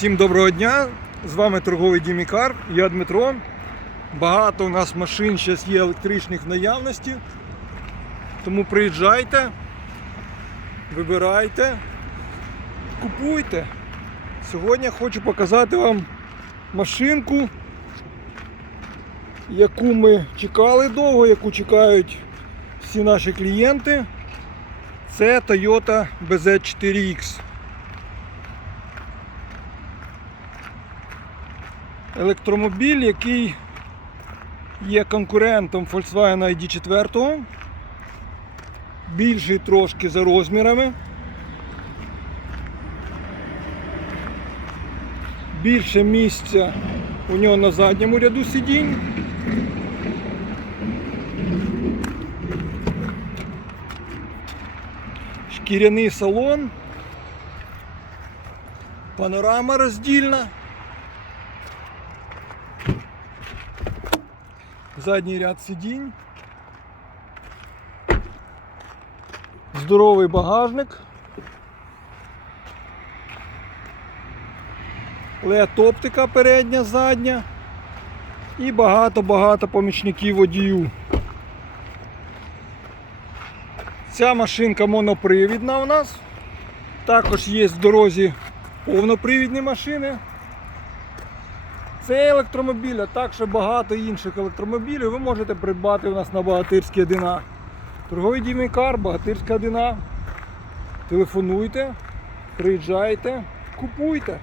Всім доброго дня! З вами торговий Дімікар, я Дмитро. Багато у нас машин зараз є електричних в наявності. Тому приїжджайте, вибирайте, купуйте. Сьогодні хочу показати вам машинку, яку ми чекали довго, яку чекають всі наші клієнти. Це Toyota BZ4X. Електромобіль, який є конкурентом Volkswagen ID4. Більший трошки за розмірами. Більше місця у нього на задньому ряду сидінь. Шкіряний салон. Панорама роздільна. Задній ряд сидінь, здоровий багажник, led оптика передня, задня і багато-багато помічників водію. Ця машинка монопривідна у нас. Також є в дорозі повнопривідні машини. Це електромобіль, а також багато інших електромобілів ви можете придбати у нас на Багатирській 1А. Торговий Дімікар, Багатирська 1А. Телефонуйте, приїжджайте, купуйте.